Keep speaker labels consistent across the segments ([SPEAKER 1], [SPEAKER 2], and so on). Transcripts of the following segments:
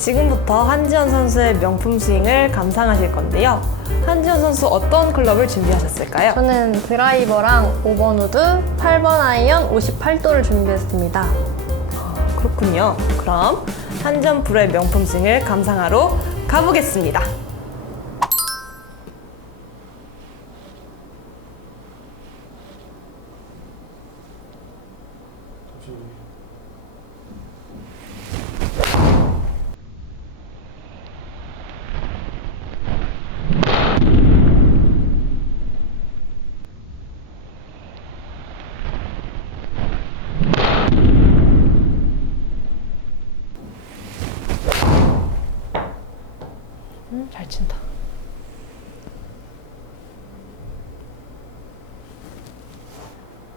[SPEAKER 1] 지금부터 한지원 선수의 명품 스윙을 감상하실 건데요. 한지원 선수 어떤 클럽을 준비하셨을까요?
[SPEAKER 2] 저는 드라이버랑 5번 우드, 8번 아이언 58도를 준비했습니다.
[SPEAKER 1] 그렇군요. 그럼 한지원 프로의 명품 스윙을 감상하러 가보겠습니다. 음, 잘 친다.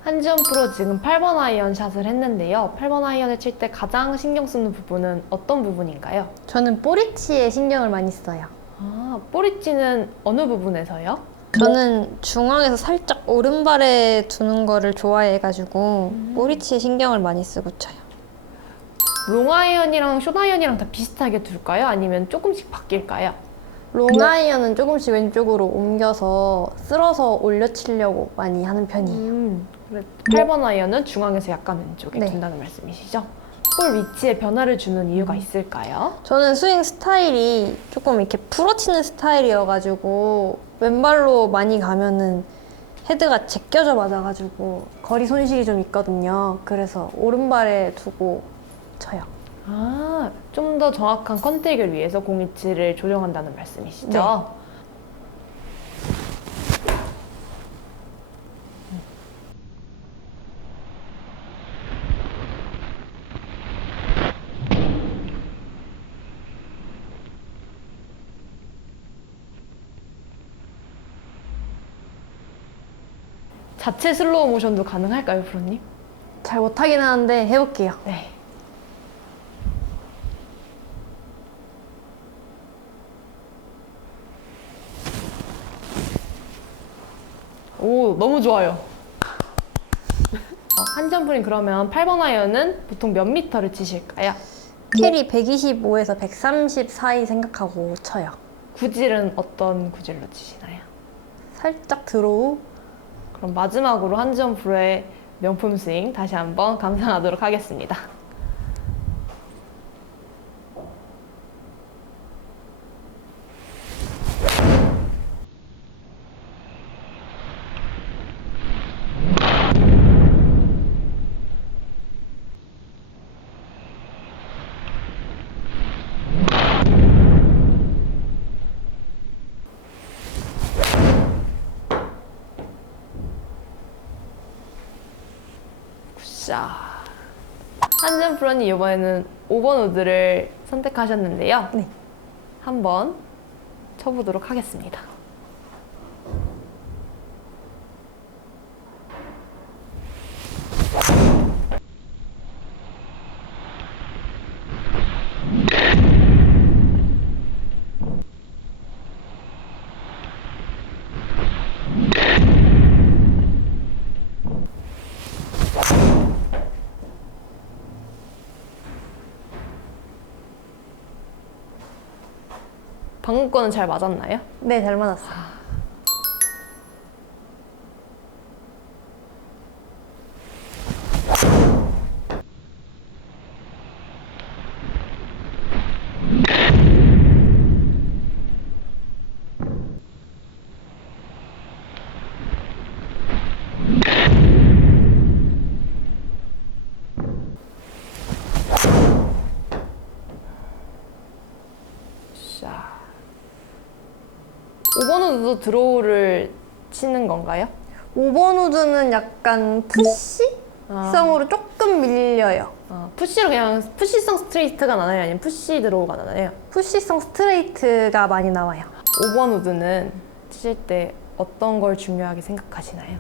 [SPEAKER 1] 한지원 프로 지금 8번 아이언 샷을 했는데요. 8번 아이언을 칠 때 가장 신경 쓰는 부분은 어떤 부분인가요?
[SPEAKER 2] 저는 꼬리치에 신경을 많이 써요.
[SPEAKER 1] 아, 꼬리찌는 어느 부분에서요?
[SPEAKER 2] 저는 중앙에서 살짝 오른발에 두는 거를 좋아해가지고 꼬리치에 신경을 많이 쓰고 쳐요.
[SPEAKER 1] 롱아이언이랑 숏아이언이랑 다 비슷하게 둘까요? 아니면 조금씩 바뀔까요?
[SPEAKER 2] 롱아이언은 조금씩 왼쪽으로 옮겨서 쓸어서 올려치려고 많이 하는 편이에요.
[SPEAKER 1] 음, 그래. 8번 아이언은 중앙에서 약간 왼쪽에
[SPEAKER 2] 네.
[SPEAKER 1] 둔다는 말씀이시죠? 볼 위치에 변화를 주는 이유가 있을까요?
[SPEAKER 2] 저는 스윙 스타일이 조금 이렇게 풀어치는 스타일이어가지고 왼발로 많이 가면은 헤드가 제껴져 맞아가지고 거리 손실이 좀 있거든요. 그래서 오른발에 두고 쳐요.
[SPEAKER 1] 아, 좀 더 정확한 컨택을 위해서 공 위치를 조정한다는 말씀이시죠?
[SPEAKER 2] 네.
[SPEAKER 1] 자체 슬로우 모션도 가능할까요, 프로님?
[SPEAKER 2] 잘 못하긴 하는데 해볼게요.
[SPEAKER 1] 네. 오, 너무 좋아요. 어, 프로님 그러면 8번 아이언은 보통 몇 미터를 치실까요?
[SPEAKER 2] 캐리 125에서 130 사이 생각하고 쳐요.
[SPEAKER 1] 구질은 어떤 구질로 치시나요?
[SPEAKER 2] 살짝 드로우.
[SPEAKER 1] 그럼 마지막으로 한지원 프로의 명품 스윙 다시 한번 감상하도록 하겠습니다. 자, 한지원 프로님 이번에는 5번 우드를 선택하셨는데요.
[SPEAKER 2] 네.
[SPEAKER 1] 한번 쳐보도록 하겠습니다. 방금 거는 잘 맞았나요?
[SPEAKER 2] 네, 잘 맞았어요.
[SPEAKER 1] 자, 5번 우드도 드로우를 치는 건가요?
[SPEAKER 2] 5번 우드는 약간 푸시 성으로 조금 밀려요.
[SPEAKER 1] 아, 푸시로 그냥 푸시성 스트레이트가 나나요? 아니면 푸시 드로우가 나나요?
[SPEAKER 2] 푸시성 스트레이트가 많이 나와요.
[SPEAKER 1] 5번 우드는 치실 때 어떤 걸 중요하게 생각하시나요?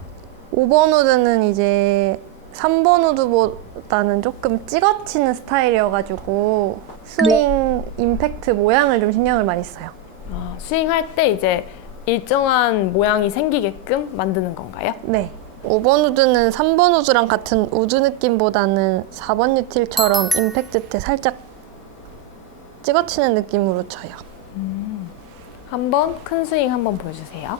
[SPEAKER 2] 5번 우드는 이제 3번 우드보다는 조금 찍어치는 스타일이어가지고 스윙 임팩트 모양을 좀 신경을 많이 써요.
[SPEAKER 1] 아, 스윙할 때 이제 일정한 모양이 생기게끔 만드는 건가요?
[SPEAKER 2] 네. 5번 우드는 3번 우드랑 같은 우드 느낌보다는 4번 유틸처럼 임팩트 때 살짝 찍어치는 느낌으로 쳐요.
[SPEAKER 1] 한번 큰 스윙 한번 보여주세요.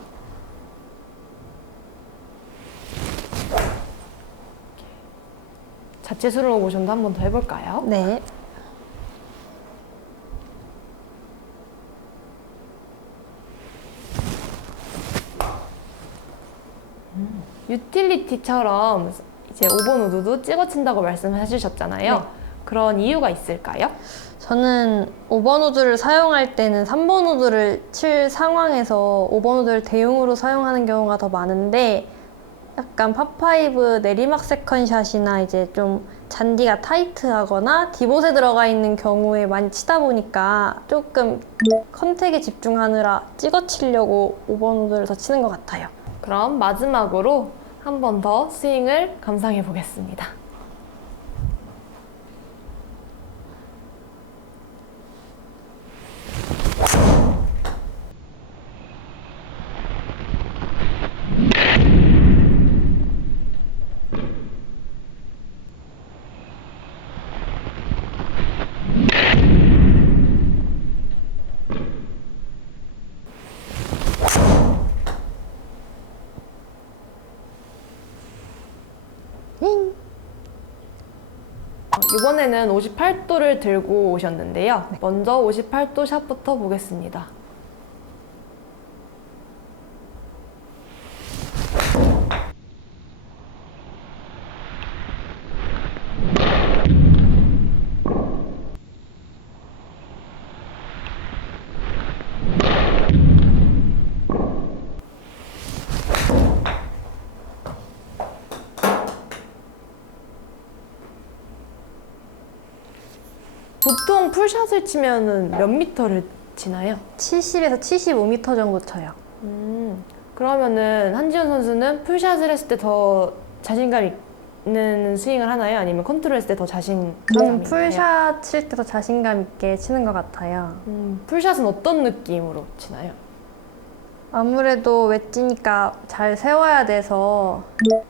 [SPEAKER 1] 자체 스로우 모션도 한번 더 해볼까요?
[SPEAKER 2] 네.
[SPEAKER 1] 유틸리티처럼 이제 5번 우드도 찍어친다고 말씀해 주셨잖아요.
[SPEAKER 2] 네.
[SPEAKER 1] 그런 이유가 있을까요?
[SPEAKER 2] 저는 5번 우드를 사용할 때는 3번 우드를 칠 상황에서 5번 우드를 대용으로 사용하는 경우가 더 많은데 약간 파5 내리막 세컨샷이나 이제 좀 잔디가 타이트하거나 디봇에 들어가 있는 경우에 많이 치다 보니까 조금 컨택에 집중하느라 찍어 치려고 5번 우드를 더 치는 것 같아요.
[SPEAKER 1] 그럼 마지막으로 한 번 더 스윙을 감상해 보겠습니다. 어, 이번에는 58도를 들고 오셨는데요. 먼저 58도 샷부터 보겠습니다. 보통 풀샷을 치면은 몇 미터를 치나요?
[SPEAKER 2] 70에서 75m 정도 쳐요.
[SPEAKER 1] 음, 그러면은 한지훈 선수는 풀샷을 했을 때 더 자신감 있는 스윙을 하나요? 아니면 컨트롤 했을 때 더 자신감이
[SPEAKER 2] 저는? 풀샷 칠때더 자신감 있게 치는 것 같아요.
[SPEAKER 1] 음, 풀샷은 어떤 느낌으로 치나요?
[SPEAKER 2] 아무래도 웨지니까 잘 세워야 돼서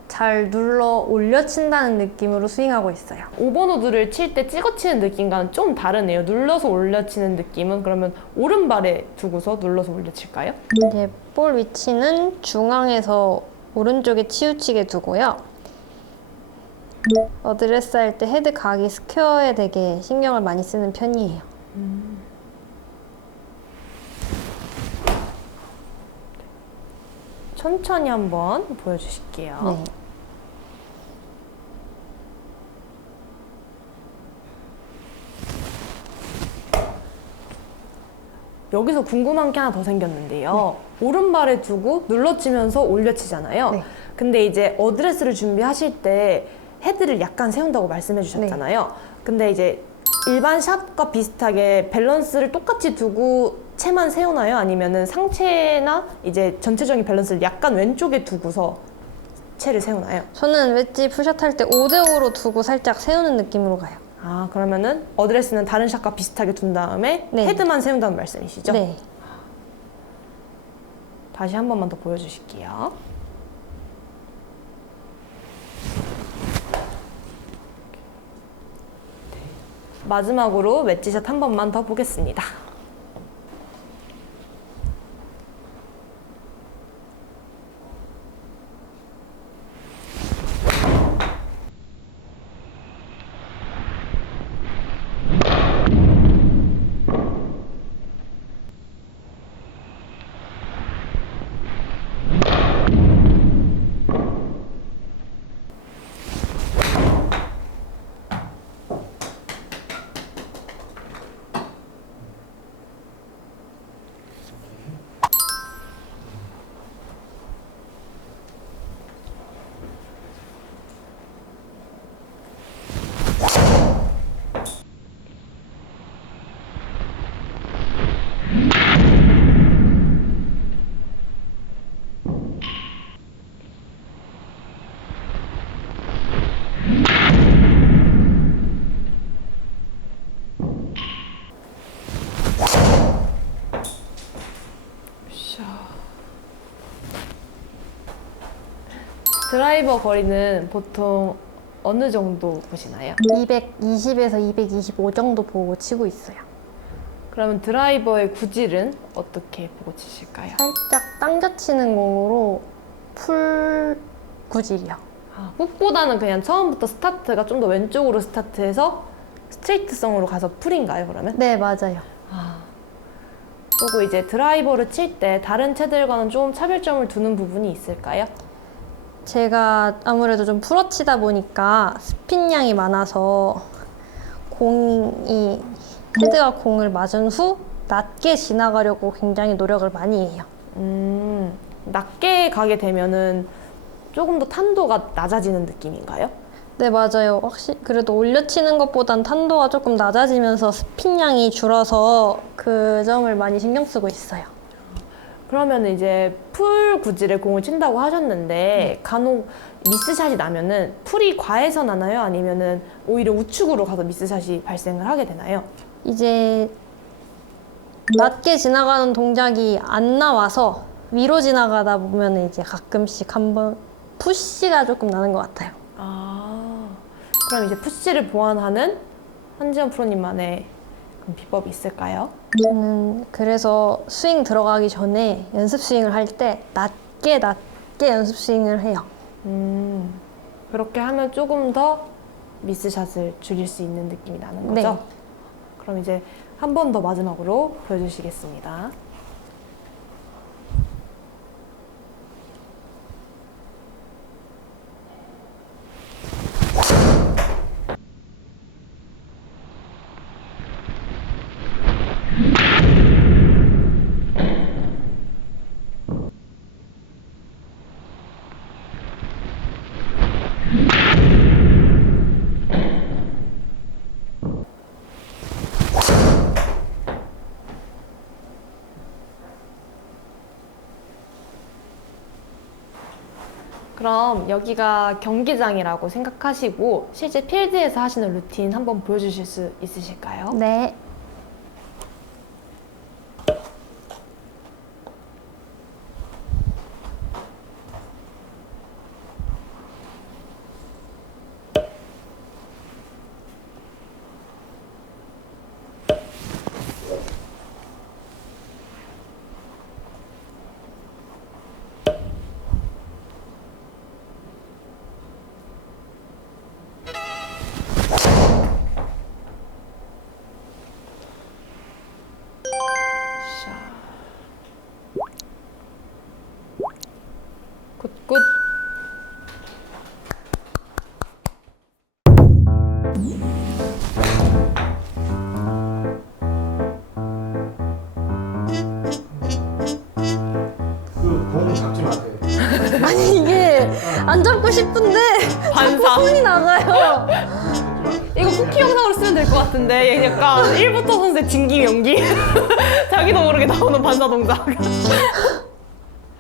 [SPEAKER 2] 잘 눌러 올려 친다는 느낌으로 스윙하고 있어요.
[SPEAKER 1] 5번 우드를 칠 때 찍어치는 느낌과는 좀 다르네요. 눌러서 올려치는 느낌은 그러면 오른발에 두고서 눌러서 올려칠까요?
[SPEAKER 2] 이제 볼 위치는 중앙에서 오른쪽에 치우치게 두고요. 어드레스 할 때 헤드 각이 스퀘어에 되게 신경을 많이 쓰는 편이에요.
[SPEAKER 1] 천천히 한번 보여주실게요.
[SPEAKER 2] 네.
[SPEAKER 1] 여기서 궁금한 게 하나 더 생겼는데요. 오른발에 두고 눌러치면서 올려치잖아요.
[SPEAKER 2] 네.
[SPEAKER 1] 근데 이제 어드레스를 준비하실 때 헤드를 약간 세운다고 말씀해 주셨잖아요. 근데 이제 일반 샷과 비슷하게 밸런스를 똑같이 두고 채만 세우나요? 아니면은 상체나 이제 전체적인 밸런스를 약간 왼쪽에 두고서 채를 세우나요?
[SPEAKER 2] 저는 웨지 푸샷 할 때 5대5로 두고 살짝 세우는 느낌으로 가요.
[SPEAKER 1] 아 그러면은 어드레스는 다른 샷과 비슷하게 둔 다음에
[SPEAKER 2] 네.
[SPEAKER 1] 헤드만 세운다는 말씀이시죠?
[SPEAKER 2] 네.
[SPEAKER 1] 다시 한 번만 더 보여주실게요. 마지막으로 웨지샷 한 번만 더 보겠습니다. 드라이버 거리는 보통 어느 정도 보시나요?
[SPEAKER 2] 220에서 225 정도 보고 치고 있어요.
[SPEAKER 1] 그러면 드라이버의 구질은 어떻게 보고 치실까요?
[SPEAKER 2] 살짝 당겨치는 공으로 풀 구질이요.
[SPEAKER 1] 아, 훅보다는 그냥 처음부터 스타트가 좀 더 왼쪽으로 스타트해서 스트레이트성으로 가서 풀인가요, 그러면?
[SPEAKER 2] 네, 맞아요.
[SPEAKER 1] 그리고 이제 드라이버를 칠 때 다른 채들과는 좀 차별점을 두는 부분이 있을까요?
[SPEAKER 2] 제가 아무래도 좀 풀어치다 보니까 스핀량이 많아서 공이 헤드가 공을 맞은 후 낮게 지나가려고 굉장히 노력을 많이 해요.
[SPEAKER 1] 음, 낮게 가게 되면은 조금 더 탄도가 낮아지는 느낌인가요?
[SPEAKER 2] 네, 맞아요. 확실히 그래도 올려치는 것보단 탄도가 조금 낮아지면서 스핀량이 줄어서 그 점을 많이 신경 쓰고 있어요.
[SPEAKER 1] 그러면 이제 풀 구질의 공을 친다고 하셨는데 간혹 미스샷이 나면은 풀이 과해서 나나요? 아니면은 오히려 우측으로 가서 미스샷이 발생을 하게 되나요?
[SPEAKER 2] 이제 낮게 지나가는 동작이 안 나와서 위로 지나가다 보면 이제 가끔씩 한번 푸시가 조금 나는 것 같아요.
[SPEAKER 1] 아, 그럼 이제 푸시를 보완하는 한지연 프로님만의 비법이 있을까요?
[SPEAKER 2] 저는 그래서 스윙 들어가기 전에 연습 스윙을 할 때 낮게 낮게 연습 스윙을 해요.
[SPEAKER 1] 음, 그렇게 하면 조금 더 미스샷을 줄일 수 있는 느낌이 나는 거죠?
[SPEAKER 2] 네.
[SPEAKER 1] 그럼 이제 한 번 더 마지막으로 보여주시겠습니다. 그럼 여기가 경기장이라고 생각하시고 실제 필드에서 하시는 루틴 한번 보여주실 수 있으실까요?
[SPEAKER 2] 네. 싶은데
[SPEAKER 1] 반사.
[SPEAKER 2] 손이 나가요.
[SPEAKER 1] 이거 쿠키 영상으로 쓰면 될 것 같은데 약간 1부터 선수의 진기 연기 자기도 모르게 나오는 반사 동작